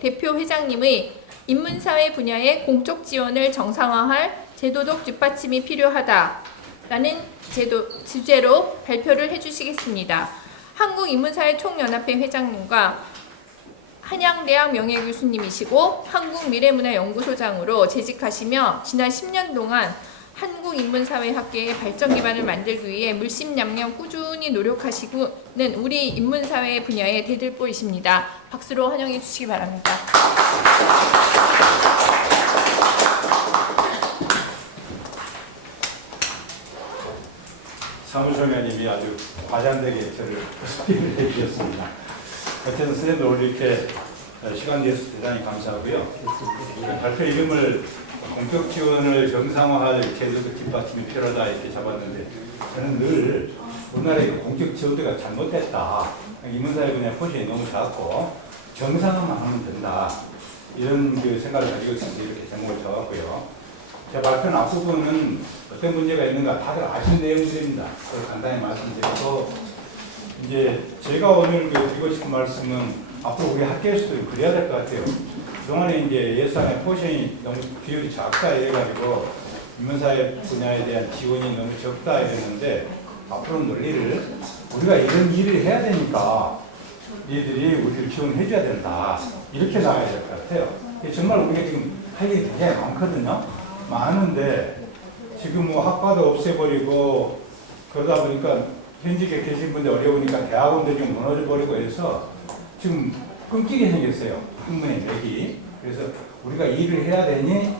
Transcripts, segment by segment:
대표 회장님의 인문사회 분야의 공적 지원을 정상화할 제도적 뒷받침이 필요하다라는 주제로 발표를 해주시겠습니다. 한국인문사회 총연합회 회장님과 한양대학 명예교수님이시고 한국미래문화연구소장으로 재직하시며 지난 10년 동안 한국인문사회학계의 발전 기반을 만들기 위해 물심양면 꾸준히 노력하시고는 우리 인문사회 분야의 대들보이십니다. 박수로 환영해 주시기 바랍니다. 사무총장님이 아주 과장되게 저를 소개를 해주셨습니다. 어쨌든 선생님들 오늘 이렇게 시간 내주셔서 대단히 감사하고요. 발표 이름을 공적 지원을 정상화할 제도적 뒷받침이 필요하다 이렇게 잡았는데 저는 늘 우리나라의 공적 지원도가 잘못됐다. 인문사회 분야 포진이 너무 작고 정상화만 하면 된다. 이런 생각을 가지고 있어서 이렇게 제목을 적었고요. 제 발표는 앞부분은 어떤 문제가 있는가 다들 아시는 내용들입니다. 그걸 간단히 말씀드리고 이제 제가 오늘 드리고 싶은 말씀은 앞으로 우리 학계에서도 그래야 될 것 같아요. 그동안에 이제 예산의 포션이 너무 비율이 작다 이래가지고 인문사회 분야에 대한 지원이 너무 적다 이랬는데 앞으로 논리를 우리가 이런 일을 해야 되니까 얘들이 우리를 지원해 줘야 된다 이렇게 나가야 될 것 같아요. 정말 우리가 지금 할 일이 굉장히 많거든요. 많은데 지금 뭐 학과도 없애버리고 그러다 보니까 현직에 계신 분들 어려우니까 대학원도 지금 무너져버리고 해서 지금 끊기게 생겼어요. 학문의 맥이. 그래서 우리가 일을 해야 되니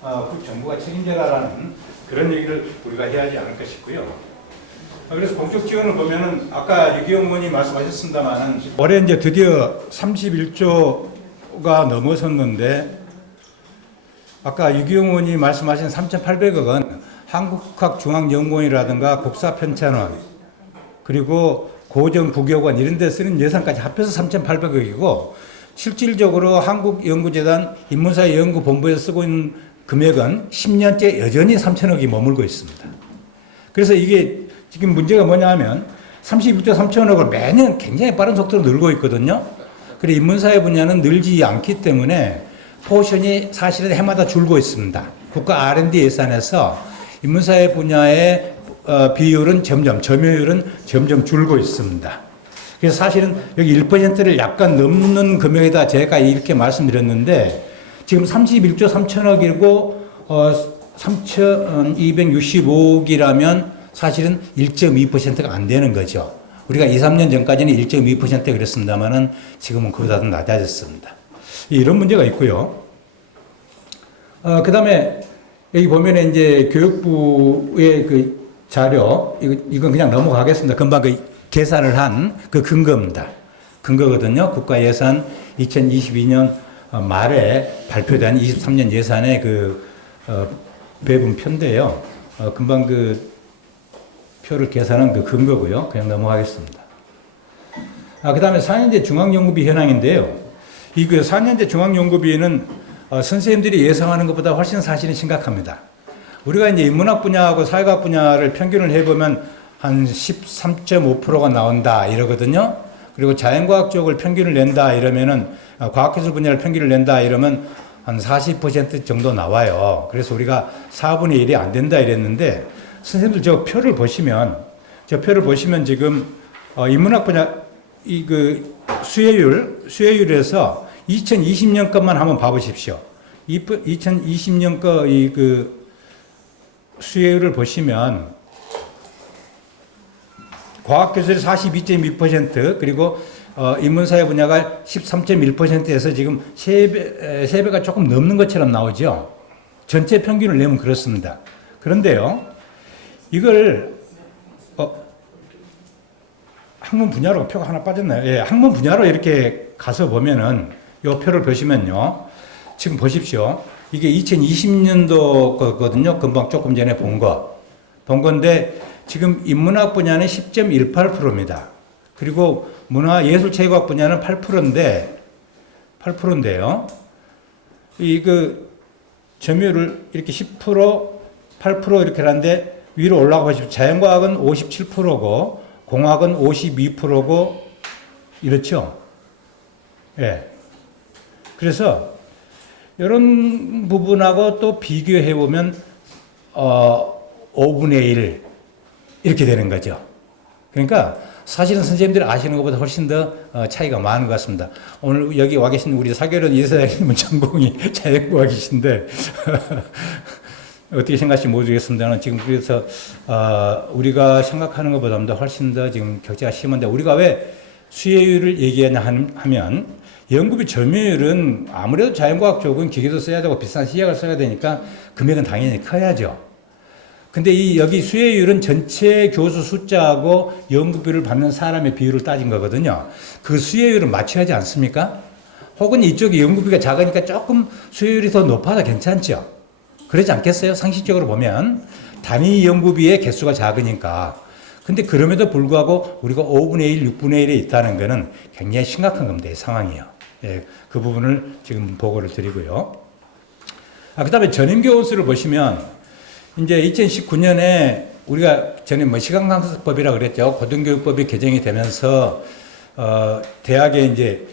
그 정부가 책임져라라는 그런 얘기를 우리가 해야 하지 않을까 싶고요. 그래서 공적 지원을 보면은 아까 유기영 의원이 말씀하셨습니다만은 올해 이제 드디어 31조가 넘어섰는데 아까 유기영 의원이 말씀하신 3,800억 원 한국학중앙연구원이라든가 국사편찬원 그리고 고정국역원 이런 데 쓰는 예산까지 합해서 3,800억이고 실질적으로 한국연구재단 인문사회연구본부에서 쓰고 있는 금액은 10년째 여전히 3,000억이 머물고 있습니다. 그래서 이게 지금 문제가 뭐냐 하면 31조 3천억을 매년 굉장히 빠른 속도로 늘고 있거든요. 그리고 인문사회 분야는 늘지 않기 때문에 포션이 사실은 해마다 줄고 있습니다. 국가 R&D 예산에서 인문사회 분야의 비율은 점유율은 점점 줄고 있습니다. 그래서 사실은 여기 1%를 약간 넘는 금액에다 제가 이렇게 말씀드렸는데 지금 31조 3천억이고 3,265억이라면 사실은 1.2%가 안 되는 거죠. 우리가 2, 3년 전까지는 1.2% 그랬습니다만은 지금은 그보다 더 낮아졌습니다. 이런 문제가 있고요. 그 다음에 여기 보면 이제 교육부의 그 자료, 이건 그냥 넘어가겠습니다. 금방 그 계산을 한 그 근거입니다. 근거거든요. 국가 예산 2022년 말에 발표된 23년 예산의 그 배분표인데요. 금방 그 표를 계산한 그 근거고요. 그냥 넘어가겠습니다. 그 다음에 4년제 중앙연구비 현황인데요. 이 그 4년제 중앙연구비는 선생님들이 예상하는 것보다 훨씬 사실은 심각합니다. 우리가 이제 인문학 분야하고 사회과학 분야를 평균을 해보면 한 13.5%가 나온다 이러거든요. 그리고 자연과학 쪽을 평균을 낸다 이러면은 과학기술 분야를 평균을 낸다 이러면 한 40% 정도 나와요. 그래서 우리가 4분의 1이 안 된다 이랬는데 선생님들 저 표를 보시면 지금 인문학 분야 이 그 수혜율에서 2020년 것만 한번 봐보십시오. 2020년 거 이 그 수혜율을 보시면 과학기술이 42.2% 그리고 인문사회 분야가 13.1%에서 지금 3배가 조금 넘는 것처럼 나오죠. 전체 평균을 내면 그렇습니다. 그런데요, 이걸 학문 분야로 표가 하나 빠졌나요? 예, 학문 분야로 이렇게 가서 보면은 이 표를 보시면요, 지금 보십시오. 이게 2020년도 거거든요. 금방 조금 전에 본 건데 지금 인문학 분야는 10.18%입니다. 그리고 문화예술체육학 분야는 8%인데요. 이 그 점유율을 이렇게 10%, 8% 이렇게 하는데 위로 올라가 보십시오. 자연과학은 57%고 공학은 52%고 이렇죠. 예. 그래서 이런 부분하고 또 비교해 보면 5분의 1 이렇게 되는 거죠. 그러니까 사실은 선생님들이 아시는 것보다 훨씬 더 차이가 많은 것 같습니다. 오늘 여기 와 계신 우리 사교련 이사장님은 전공이 자연과학이신데 어떻게 생각하실지 모르겠습니다만 지금 그래서 우리가 생각하는 것보다 훨씬 더 지금 격차가 심한데 우리가 왜 수혜율을 얘기하냐 하면 연구비 점유율은 아무래도 자연과학 쪽은 기계도 써야 되고 비싼 시약을 써야 되니까 금액은 당연히 커야죠. 근데 여기 수혜율은 전체 교수 숫자하고 연구비를 받는 사람의 비율을 따진 거거든요. 그 수혜율은 맞춰야지 않습니까? 혹은 이쪽이 연구비가 작으니까 조금 수혜율이 더 높아도 괜찮죠. 그러지 않겠어요? 상식적으로 보면 단위 연구비의 개수가 작으니까. 근데 그럼에도 불구하고 우리가 5분의 1, 6분의 1에 있다는 것은 굉장히 심각한 겁니다. 이 상황이요. 예, 그 부분을 지금 보고를 드리고요. 그 다음에 전임교원수를 보시면 이제 2019년에 우리가 전에 시간강사법이라고 그랬죠. 고등교육법이 개정이 되면서 대학에 이제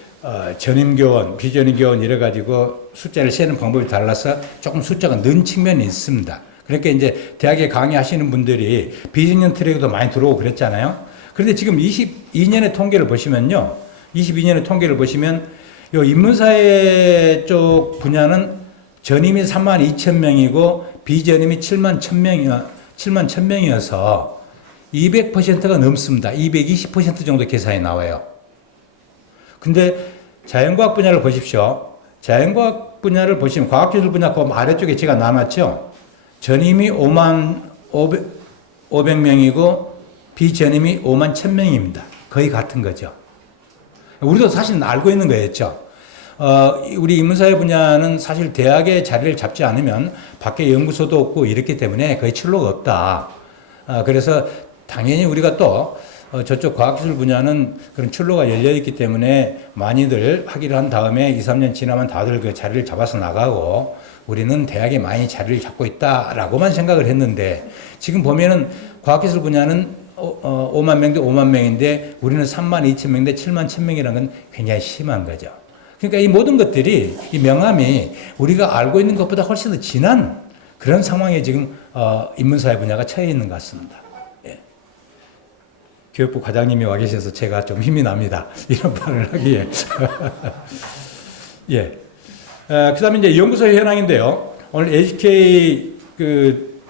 전임교원, 비전임교원 이래가지고 숫자를 세는 방법이 달라서 조금 숫자가 는 측면이 있습니다. 그러니까 이제 대학에 강의하시는 분들이 비전임 트랙에도 많이 들어오고 그랬잖아요. 그런데 지금 22년의 통계를 보시면요. 22년의 통계를 보시면 요 인문사회 쪽 분야는 전임이 32,000명이고 비전임이 71,000명이어서 200%가 넘습니다. 220% 정도 계산이 나와요. 근데 자연과학 분야를 보십시오. 자연과학 분야를 보시면 과학기술 분야 그 아래쪽에 제가 나눴죠. 전임이 55,500명이고 비전임이 51,000명입니다. 거의 같은 거죠. 우리도 사실 알고 있는 거였죠. 우리 인문사회 분야는 사실 대학에 자리를 잡지 않으면 밖에 연구소도 없고 이렇기 때문에 거의 출로가 없다. 그래서 당연히 우리가 또 저쪽 과학기술 분야는 그런 출로가 열려있기 때문에 많이들 학위를 한 다음에 2, 3년 지나면 다들 그 자리를 잡아서 나가고 우리는 대학에 많이 자리를 잡고 있다라고만 생각을 했는데 지금 보면은 과학기술 분야는 5만 명 대 5만 명인데 우리는 3만 2천 명 대 7만 1천 명이라는 건 굉장히 심한 거죠. 그러니까 이 모든 것들이 이 명암이 우리가 알고 있는 것보다 훨씬 더 진한 그런 상황에 지금 인문사회 분야가 처해 있는 것 같습니다. 예. 교육부 과장님이 와 계셔서 제가 좀 힘이 납니다. 이런 말을 하기에. 예. 그다음에 이제 연구소 현황인데요. 오늘 HK 그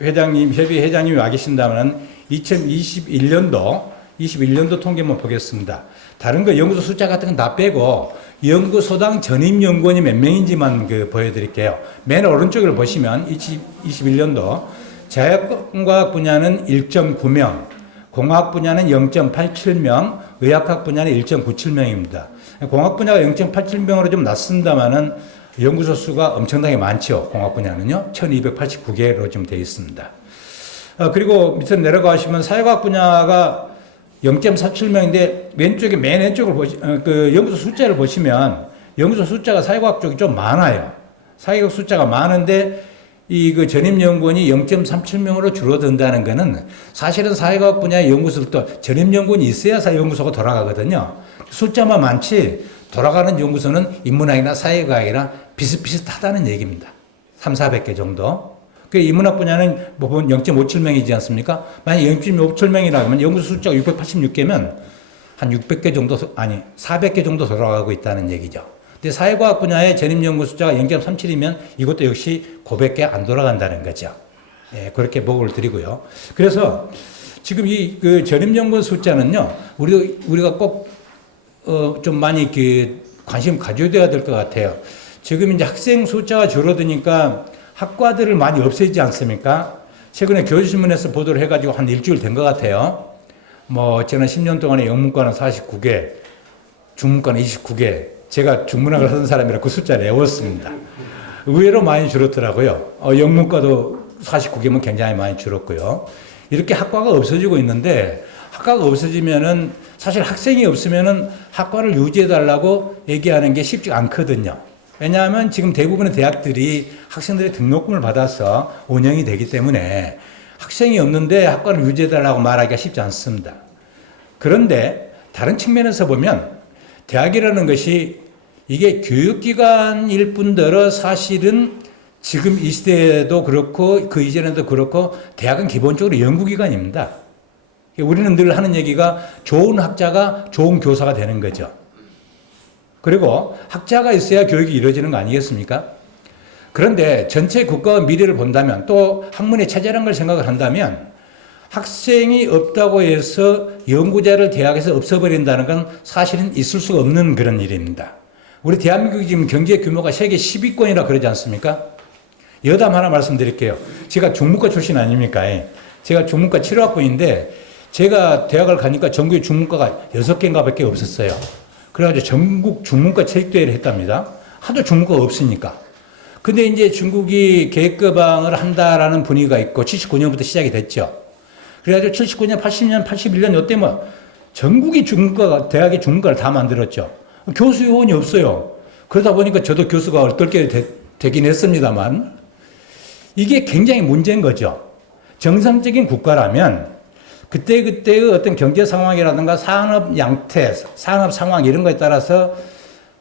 회장님, 협의 회장님이 와 계신다면 2021년도 통계만 보겠습니다. 다른 거 연구소 숫자 같은 건 다 빼고 연구소당 전임 연구원이 몇 명인지만 보여드릴게요. 맨 오른쪽을 보시면 2021년도 자연과학 분야는 1.9명, 공학 분야는 0.87명, 의학학 분야는 1.97명입니다. 공학 분야가 0.87명으로 좀 낮습니다만은 연구소 수가 엄청나게 많죠. 공학 분야는요. 1289개로 좀 되어 있습니다. 그리고 밑으로 내려가시면 사회과학 분야가 0.47명인데 왼쪽에 맨 왼쪽을 그 연구소 숫자를 보시면 연구소 숫자가 사회과학 쪽이 좀 많아요. 사회과학 숫자가 많은데 그 전임 연구원이 0.37명으로 줄어든다는 것은 사실은 사회과학 분야의 연구소도 전임 연구원이 있어야 연구소가 돌아가거든요. 숫자만 많지 돌아가는 연구소는 인문학이나 사회과학이나 비슷비슷하다는 얘기입니다. 3,400개 정도. 그 인문학 분야는 뭐 0.57명이지 않습니까? 만약 0.57명이라고 하면 연구소 숫자가 686개면 한 600개 정도, 400개 정도 돌아가고 있다는 얘기죠. 근데 사회과학 분야의 전임 연구 숫자가 0.37이면 이것도 역시 900개 안 돌아간다는 거죠. 예, 그렇게 보고를 드리고요. 그래서 지금 그 전임 연구 숫자는요, 우리가 꼭, 좀 많이 관심 가져야 될 것 같아요. 지금 이제 학생 숫자가 줄어드니까 학과들을 많이 없애지 않습니까? 최근에 교주신문에서 보도를 해가지고 한 일주일 된 것 같아요. 뭐, 저는 10년 동안에 영문과는 49개, 중문과는 29개, 제가 중문학을 하던 사람이라 그 숫자를 외웠습니다. 의외로 많이 줄었더라고요. 영문과도 49개면 굉장히 많이 줄었고요. 이렇게 학과가 없어지고 있는데, 학과가 없어지면은, 사실 학생이 없으면은 학과를 유지해달라고 얘기하는 게 쉽지 않거든요. 왜냐하면 지금 대부분의 대학들이 학생들의 등록금을 받아서 운영이 되기 때문에 학생이 없는데 학과를 유지해달라고 말하기가 쉽지 않습니다. 그런데 다른 측면에서 보면 대학이라는 것이 이게 교육기관일 뿐더러 사실은 지금 이 시대에도 그렇고 그 이전에도 그렇고 대학은 기본적으로 연구기관입니다. 우리는 늘 하는 얘기가 좋은 학자가 좋은 교사가 되는 거죠. 그리고 학자가 있어야 교육이 이루어지는 거 아니겠습니까? 그런데 전체 국가의 미래를 본다면 또 학문의 체제라는 걸 생각을 한다면 학생이 없다고 해서 연구자를 대학에서 없애버린다는 건 사실은 있을 수가 없는 그런 일입니다. 우리 대한민국이 지금 경제 규모가 세계 10위권이라 그러지 않습니까? 여담 하나 말씀드릴게요. 제가 중문과 출신 아닙니까? 제가 중문과 7학번인데 제가 대학을 가니까 전국에 중문과가 6개인가 밖에 없었어요. 그래가지고 전국 중문과 체육대회를 했답니다. 하도 중문과가 없으니까. 근데 이제 중국이 계획개방을 한다라는 분위기가 있고 79년부터 시작이 됐죠. 그래가지고 79년, 80년, 81년 요때 뭐 전국이 중문과가, 대학이 중문과를 다 만들었죠. 교수 요원이 없어요. 그러다 보니까 저도 교수가 얼떨결에 되긴 했습니다만 이게 굉장히 문제인 거죠. 정상적인 국가라면 그때그때의 어떤 경제 상황이라든가 산업 양태, 산업 상황 이런 거에 따라서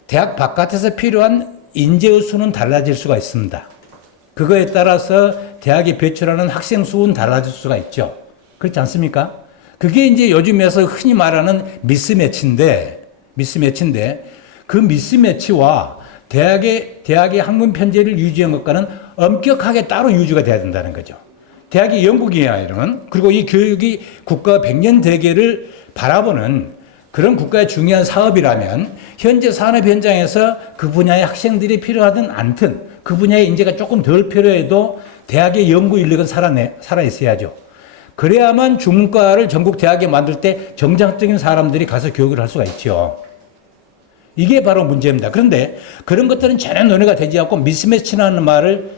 대학 바깥에서 필요한 인재의 수는 달라질 수가 있습니다. 그거에 따라서 대학이 배출하는 학생 수는 달라질 수가 있죠. 그렇지 않습니까? 그게 이제 요즘에서 흔히 말하는 미스매치인데 그 미스매치와 대학의 학문 편제를 유지한 것과는 엄격하게 따로 유지가 돼야 된다는 거죠. 대학이 영국이야는 그리고 이 교육이 국가 100년 대계를 바라보는 그런 국가의 중요한 사업이라면 현재 산업 현장에서 그 분야의 학생들이 필요하든 않든 그 분야의 인재가 조금 덜 필요해도 대학의 연구 인력은 살아 있어야죠. 그래야만 중문과를 전국 대학에 만들 때 정상적인 사람들이 가서 교육을 할 수가 있죠. 이게 바로 문제입니다. 그런데 그런 것들은 전혀 논의가 되지 않고 미스매치라는 말을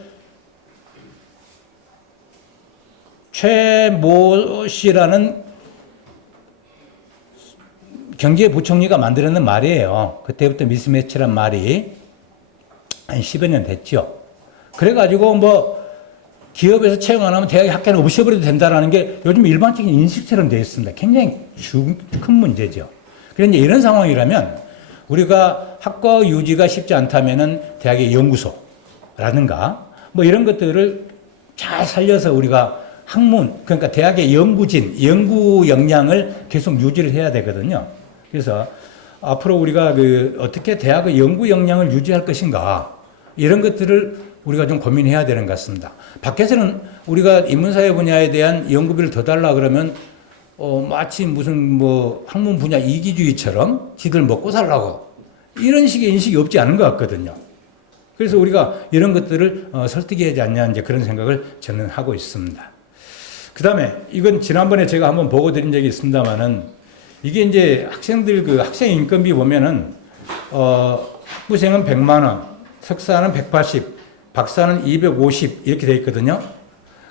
최모 씨라는 경제부총리가 만들어낸 말이에요. 그때부터 미스매치란 말이 한 10여 년 됐죠. 그래가지고 뭐 기업에서 채용 안 하면 대학의 학교는 없애버려도 된다는 게 요즘 일반적인 인식처럼 되어 있습니다. 굉장히 큰 문제죠. 그런데 이런 상황이라면 우리가 학과 유지가 쉽지 않다면은 대학의 연구소라든가 뭐 이런 것들을 잘 살려서 우리가 학문, 그러니까 대학의 연구 역량을 계속 유지를 해야 되거든요. 그래서 앞으로 우리가 어떻게 대학의 연구 역량을 유지할 것인가 이런 것들을 우리가 좀 고민해야 되는 것 같습니다. 밖에서는 우리가 인문사회 분야에 대한 연구비를 더 달라 그러면 마치 무슨 뭐 학문 분야 이기주의처럼 지들 먹고 살라고 이런 식의 인식이 없지 않은 것 같거든요. 그래서 우리가 이런 것들을 설득해야 하지 않냐 이제 그런 생각을 저는 하고 있습니다. 그 다음에 이건 지난번에 제가 한번 보고 드린 적이 있습니다만은 이게 이제 학생들 학생 인건비 보면은 학부생은 100만 원, 석사는 180, 박사는 250 이렇게 돼 있거든요.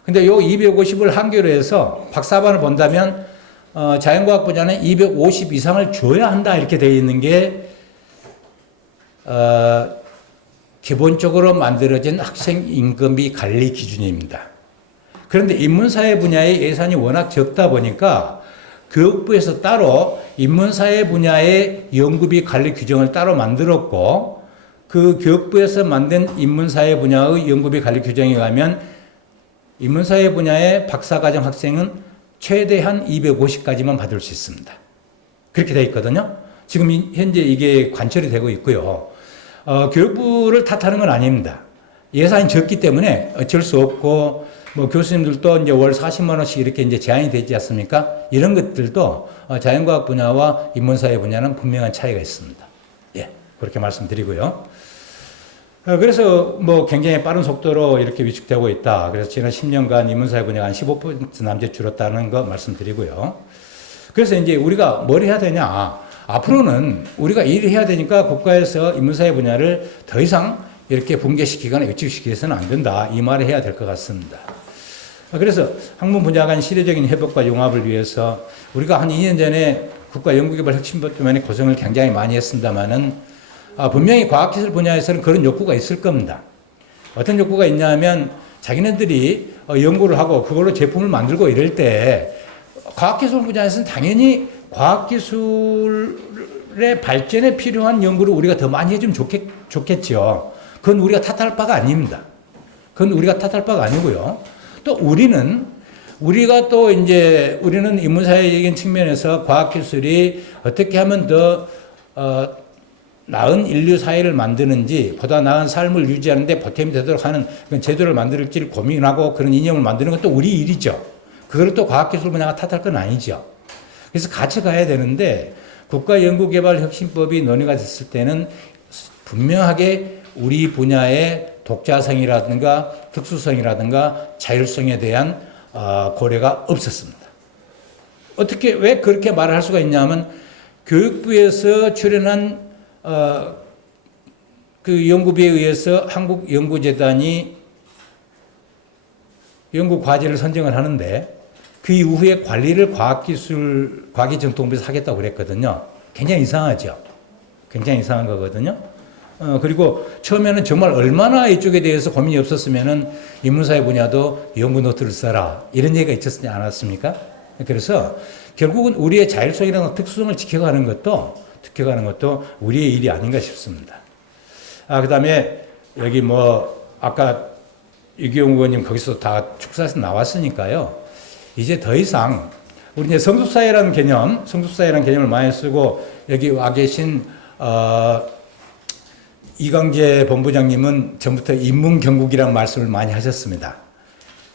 근데 요 250을 한계로 해서 박사반을 본다면 자연과학 분야는 250 이상을 줘야 한다 이렇게 돼 있는 게 기본적으로 만들어진 학생 인건비 관리 기준입니다. 그런데 인문사회 분야의 예산이 워낙 적다 보니까 교육부에서 따로 인문사회 분야의 연구비 관리 규정을 따로 만들었고 그 교육부에서 만든 인문사회 분야의 연구비 관리 규정에 의하면 인문사회 분야의 박사과정 학생은 최대한 250까지만 받을 수 있습니다. 그렇게 되어 있거든요. 지금 현재 이게 관철이 되고 있고요. 교육부를 탓하는 건 아닙니다. 예산이 적기 때문에 어쩔 수 없고 뭐 교수님들도 이제 월 40만 원씩 이렇게 이제 제한이 되지 않습니까? 이런 것들도 자연과학 분야와 인문사회 분야는 분명한 차이가 있습니다. 예, 그렇게 말씀드리고요. 그래서 뭐 굉장히 빠른 속도로 이렇게 위축되고 있다. 그래서 지난 10년간 인문사회 분야가 한 15% 남짓 줄었다는 거 말씀드리고요. 그래서 이제 우리가 뭘 해야 되냐? 앞으로는 우리가 일을 해야 되니까 국가에서 인문사회 분야를 더 이상 이렇게 붕괴시키거나 위축시키서는 안 된다. 이 말을 해야 될 것 같습니다. 그래서 학문 분야 간 시대적인 회복과 융합을 위해서 우리가 한 2년 전에 국가연구개발 혁신법도면에 고생을 굉장히 많이 했습니다만은 분명히 과학기술 분야에서는 그런 욕구가 있을 겁니다. 어떤 욕구가 있냐면 자기네들이 연구를 하고 그걸로 제품을 만들고 이럴 때 과학기술 분야에서는 당연히 과학기술에 기술의 발전에 필요한 연구를 우리가 더 많이 해주면 좋겠죠. 그건 우리가 탓할 바가 아닙니다. 그건 우리가 탓할 바가 아니고요. 또 우리는 인문사회적인 측면에서 과학기술이 어떻게 하면 더, 나은 인류 사회를 만드는지, 보다 나은 삶을 유지하는데 보탬이 되도록 하는 그런 제도를 만들지를 고민하고 그런 이념을 만드는 것도 우리 일이죠. 그걸 또 과학기술 분야가 탓할 건 아니죠. 그래서 같이 가야 되는데, 국가연구개발혁신법이 논의가 됐을 때는 분명하게 우리 분야의 독자성이라든가 특수성이라든가 자율성에 대한 고려가 없었습니다. 왜 그렇게 말을 할 수가 있냐면, 교육부에서 출연한 그 연구비에 의해서 한국연구재단이 연구 과제를 선정을 하는데, 그 이후에 관리를 과기정통부에서 하겠다고 그랬거든요. 굉장히 이상하죠. 굉장히 이상한 거거든요. 그리고 처음에는 정말 얼마나 이쪽에 대해서 고민이 없었으면은 인문사회 분야도 연구 노트를 써라, 이런 얘기가 있었지 않았습니까? 그래서 결국은 우리의 자율성이라는 특수성을 지켜가는 것도 우리의 일이 아닌가 싶습니다. 그 다음에 여기 아까 유기용 의원님 거기서 다 축사에서 나왔으니까요. 이제 더 이상 우리 이제 성숙사회라는 개념을 많이 쓰고, 여기 와 계신 이광재 본부장님은 전부터 인문경국이라는 말씀을 많이 하셨습니다.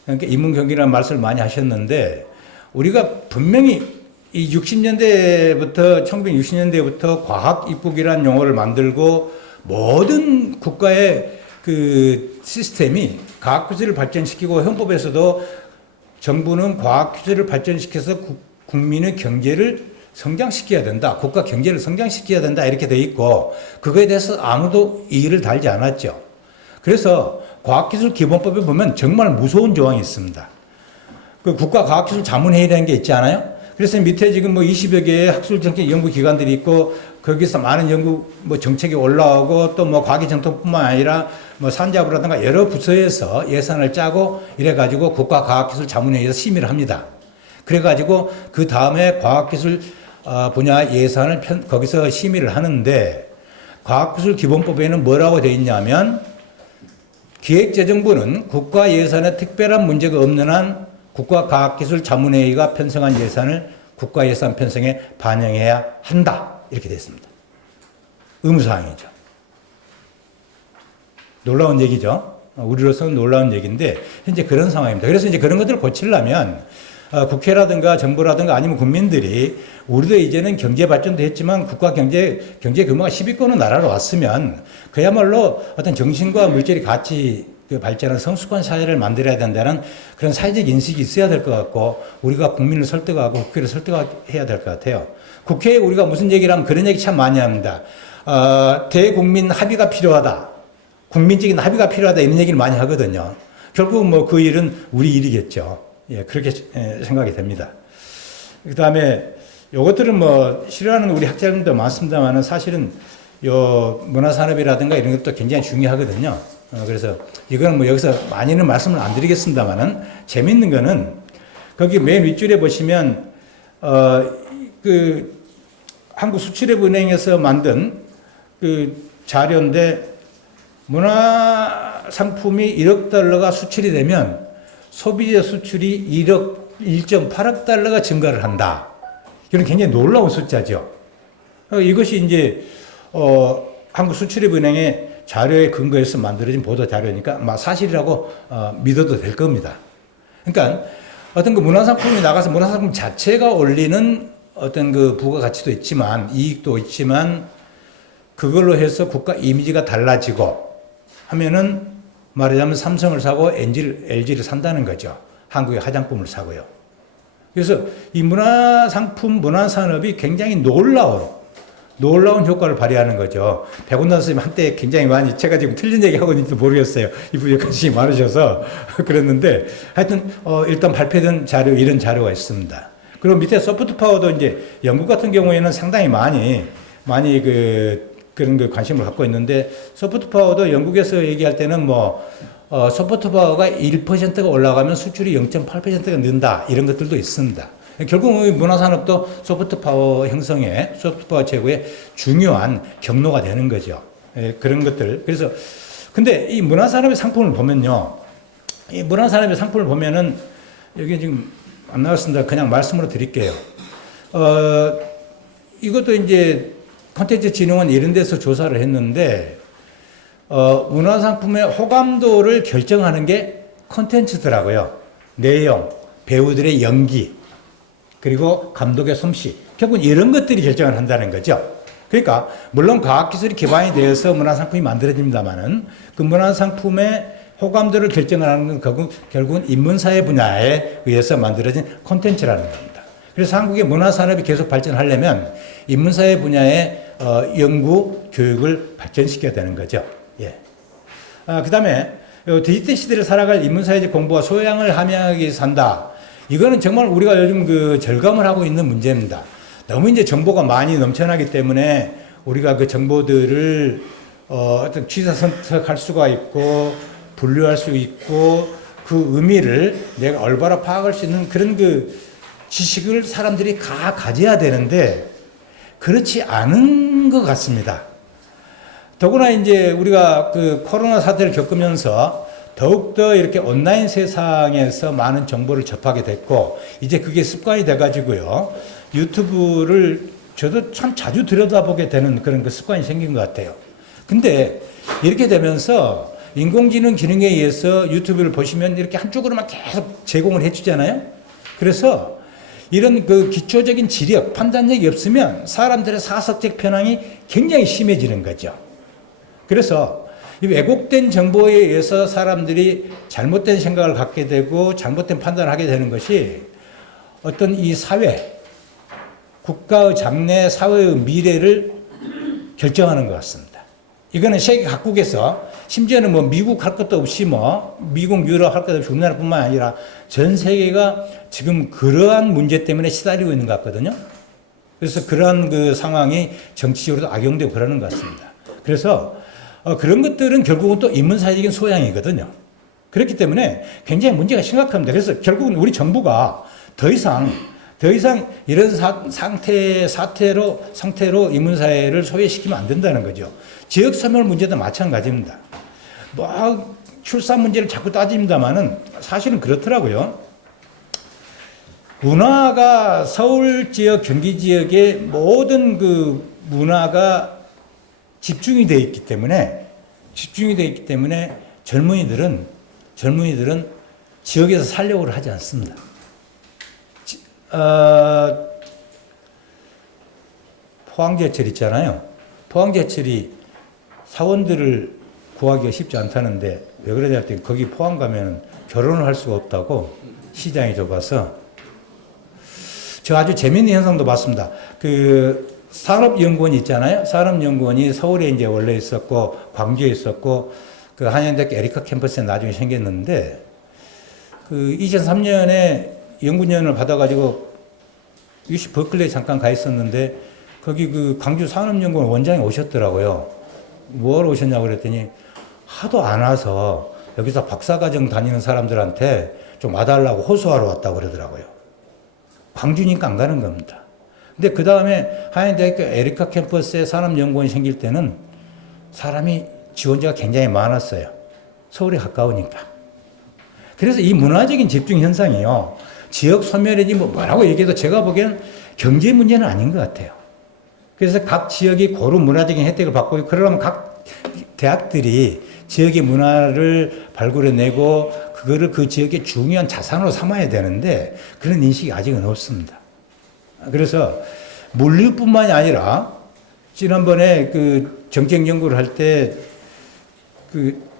그러니까 인문경국이라는 말씀을 많이 하셨는데, 우리가 분명히 이 1960년대부터 과학 입국이라는 용어를 만들고, 모든 국가의 그 시스템이 과학기술을 발전시키고, 헌법에서도 정부는 과학기술을 발전시켜서 국민의 경제를 성장시켜야 된다, 국가 경제를 성장시켜야 된다, 이렇게 돼 있고, 그거에 대해서 아무도 이의를 달지 않았죠. 그래서 과학기술기본법에 보면 정말 무서운 조항이 있습니다. 그 국가과학기술자문회의라는 게 있지 않아요? 그래서 밑에 지금 20여 개의 학술정책 연구기관들이 있고, 거기서 많은 연구 정책이 올라오고, 또 과기정통뿐만 아니라 산자부라든가 여러 부서에서 예산을 짜고 이래가지고 국가과학기술자문회의에서 심의를 합니다. 그래가지고 그 다음에 과학기술 분야 예산을 거기서 심의를 하는데, 과학기술기본법에는 뭐라고 되어 있냐면, 기획재정부는 국가 예산에 특별한 문제가 없는 한 국가과학기술자문회의가 편성한 예산을 국가예산 편성에 반영해야 한다, 이렇게 되어 있습니다. 의무사항이죠. 놀라운 얘기죠. 우리로서는 놀라운 얘기인데, 현재 그런 상황입니다. 그래서 이제 그런 것들을 고치려면 국회라든가 정부라든가 아니면 국민들이, 우리도 이제는 경제 발전도 했지만 국가 경제 규모가 10위권의 나라로 왔으면 그야말로 어떤 정신과 물질이 같이 발전한 성숙한 사회를 만들어야 된다는 그런 사회적 인식이 있어야 될 것 같고, 우리가 국민을 설득하고 국회를 설득해야 될 것 같아요. 국회에 우리가 무슨 얘기를 하면 그런 얘기 참 많이 합니다. 대국민 합의가 필요하다, 국민적인 합의가 필요하다, 이런 얘기를 많이 하거든요. 결국 그 일은 우리 일이겠죠. 예, 그렇게 생각이 됩니다. 그 다음에 요것들은 싫어하는 우리 학자들도 많습니다만, 사실은 문화산업이라든가 이런 것도 굉장히 중요하거든요. 그래서 이거는 여기서 많이는 말씀을 안 드리겠습니다만은, 재밌는 거는 거기 맨 윗줄에 보시면 그 한국수출입은행에서 만든 그 자료인데, 문화상품이 1억 달러가 수출이 되면 소비재 수출이 1.8억 달러가 증가를 한다. 이건 굉장히 놀라운 숫자죠. 이것이 이제 한국수출입은행의 자료에 근거해서 만들어진 보도 자료니까 사실이라고 믿어도 될 겁니다. 그러니까 어떤 그 문화상품이 나가서 문화상품 자체가 올리는 어떤 그 부가가치도 있지만, 이익도 있지만, 그걸로 해서 국가 이미지가 달라지고 하면은 말하자면 삼성을 사고 LG를 산다는 거죠. 한국의 화장품을 사고요. 그래서 이 문화산업이 굉장히 놀라운 효과를 발휘하는 거죠. 백운단 선생님 한때 굉장히 많이, 제가 지금 틀린 얘기 하고 있는지도 모르겠어요. 이분이 관심이 많으셔서 그랬는데, 하여튼 일단 발표된 자료, 이런 자료가 있습니다. 그리고 밑에 소프트 파워도 이제 영국 같은 경우에는 상당히 많이 그런 그 관심을 갖고 있는데, 소프트 파워도 영국에서 얘기할 때는 소프트 파워가 1%가 올라가면 수출이 0.8%가 는다, 이런 것들도 있습니다. 결국은 문화산업도 소프트파워 형성에, 소프트파워 제고에 중요한 경로가 되는 거죠. 그런 것들. 그래서, 근데 이 문화산업의 상품을 보면요. 이 문화산업의 상품을 보면은, 여기 지금 안 나왔습니다. 그냥 말씀으로 드릴게요. 이것도 이제 콘텐츠진흥원 이런 데서 조사를 했는데, 문화상품의 호감도를 결정하는 게 콘텐츠더라고요. 내용, 배우들의 연기, 그리고 감독의 솜씨. 결국은 이런 것들이 결정을 한다는 거죠. 그러니까, 물론 과학기술이 기반이 되어서 문화상품이 만들어집니다만은 그 문화상품의 호감도를 결정하는 건 결국은 인문사회 분야에 의해서 만들어진 콘텐츠라는 겁니다. 그래서 한국의 문화산업이 계속 발전하려면 인문사회 분야의 연구, 교육을 발전시켜야 되는 거죠. 예. 그 다음에 디지털 시대를 살아갈 인문사회적 공부와 소양을 함양하기 위해서 산다. 이거는 정말 우리가 요즘 그 절감을 하고 있는 문제입니다. 너무 이제 정보가 많이 넘쳐나기 때문에 우리가 그 정보들을 어떤 취사 선택할 수가 있고 분류할 수 있고 그 의미를 내가 올바로 파악할 수 있는 그런 그 지식을 사람들이 가져야 되는데 그렇지 않은 것 같습니다. 더구나 이제 우리가 그 코로나 사태를 겪으면서 더욱더 이렇게 온라인 세상에서 많은 정보를 접하게 됐고, 이제 그게 습관이 돼가지고요. 유튜브를 저도 참 자주 들여다보게 되는 그런 그 습관이 생긴 것 같아요. 근데 이렇게 되면서 인공지능 기능에 의해서 유튜브를 보시면 이렇게 한쪽으로만 계속 제공을 해주잖아요. 그래서 이런 그 기초적인 지력, 판단력이 없으면 사람들의 사석적 편향이 굉장히 심해지는 거죠. 그래서 이 왜곡된 정보에 의해서 사람들이 잘못된 생각을 갖게 되고 잘못된 판단을 하게 되는 것이 어떤 이 사회, 국가의 장래, 사회의 미래를 결정하는 것 같습니다. 이거는 세계 각국에서 심지어는 뭐 미국 할 것도 없이 뭐 미국, 유럽 할 것도 없이 우리나라뿐만 아니라 전 세계가 지금 그러한 문제 때문에 시달리고 있는 것 같거든요. 그래서 그러한 그 상황이 정치적으로도 악용되고 그러는 것 같습니다. 그래서 그런 것들은 결국은 또 인문사회적인 소양이거든요. 그렇기 때문에 굉장히 문제가 심각합니다. 그래서 결국은 우리 정부가 더 이상 이런 상태로 인문사회를 소외시키면 안 된다는 거죠. 지역 소멸 문제도 마찬가지입니다. 뭐 출산 문제를 자꾸 따집니다만은 사실은 그렇더라고요. 문화가 서울 지역, 경기 지역의 모든 그 문화가 집중이 되어 있기 때문에 젊은이들은 지역에서 살려고 하지 않습니다. 포항제철 있잖아요. 포항제철이 사원들을 구하기가 쉽지 않다는데 왜 그러냐 했더니 거기 포항 가면 결혼을 할 수가 없다고 시장이 좁아서. 저 아주 재미있는 현상도 봤습니다. 그 산업연구원이 있잖아요. 산업연구원이 서울에 이제 원래 있었고 광주에 있었고 그 한양대학교 에리카 캠퍼스에 나중에 생겼는데 그 2003년에 연구년을 받아가지고 UC 버클리에 잠깐 가 있었는데 거기 그 광주 산업연구원 원장이 오셨더라고요. 뭐하러 오셨냐고 그랬더니 하도 안 와서 여기서 박사과정 다니는 사람들한테 좀 와달라고 호소하러 왔다고 그러더라고요. 광주니까 안 가는 겁니다. 근데 그 다음에 한양대학교 에리카 캠퍼스에 산업연구원이 생길 때는 사람이 지원자가 굉장히 많았어요. 서울에 가까우니까. 그래서 이 문화적인 집중 현상이요. 지역 소멸이지 뭐라고 얘기해도 제가 보기에는 경제 문제는 아닌 것 같아요. 그래서 각 지역이 고루 문화적인 혜택을 받고 있고 그러면 각 대학들이 지역의 문화를 발굴해내고 그거를 그 지역의 중요한 자산으로 삼아야 되는데 그런 인식이 아직은 없습니다. 그래서 물류뿐만이 아니라 지난번에 그 정책 연구를 할 때 그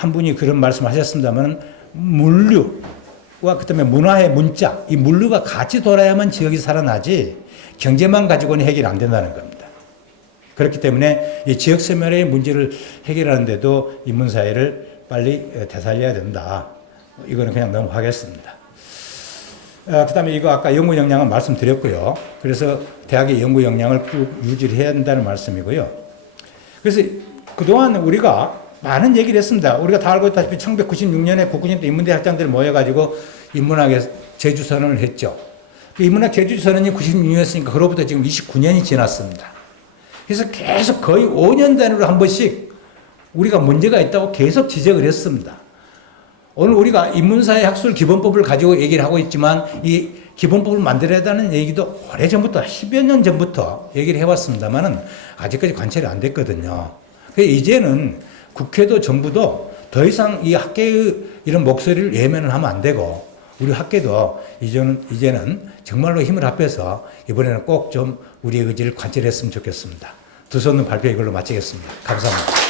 한 분이 그런 말씀하셨습니다만 물류와 그다음에 문화의 문자 이 물류가 같이 돌아야만 지역이 살아나지 경제만 가지고는 해결 안 된다는 겁니다. 그렇기 때문에 이 지역 소멸의 문제를 해결하는데도 인문사회를 빨리 되살려야 된다. 이거는 그냥 넘어가겠습니다. 그 다음에 이거 아까 연구 역량은 말씀드렸고요. 그래서 대학의 연구 역량을 쭉 유지를 해야 된다는 말씀이고요. 그래서 그동안 우리가 많은 얘기를 했습니다. 우리가 다 알고 있다시피 1996년에 국군인도 인문대 학장들이 모여가지고 인문학의 제주선언을 했죠. 인문학 제주선언이 96년이었으니까 그로부터 지금 29년이 지났습니다. 그래서 계속 거의 5년 단위로 한 번씩 우리가 문제가 있다고 계속 지적을 했습니다. 오늘 우리가 인문사회 학술 기본법을 가지고 얘기를 하고 있지만 이 기본법을 만들어야 한다는 얘기도 오래전부터 10여 년 전부터 얘기를 해왔습니다만은 아직까지 관철이 안 됐거든요. 그래서 이제는 국회도 정부도 더 이상 이 학계의 이런 목소리를 외면을 하면 안 되고 우리 학계도 이제는 정말로 힘을 합해서 이번에는 꼭 좀 우리의 의지를 관철했으면 좋겠습니다. 두 손은 발표 이걸로 마치겠습니다. 감사합니다.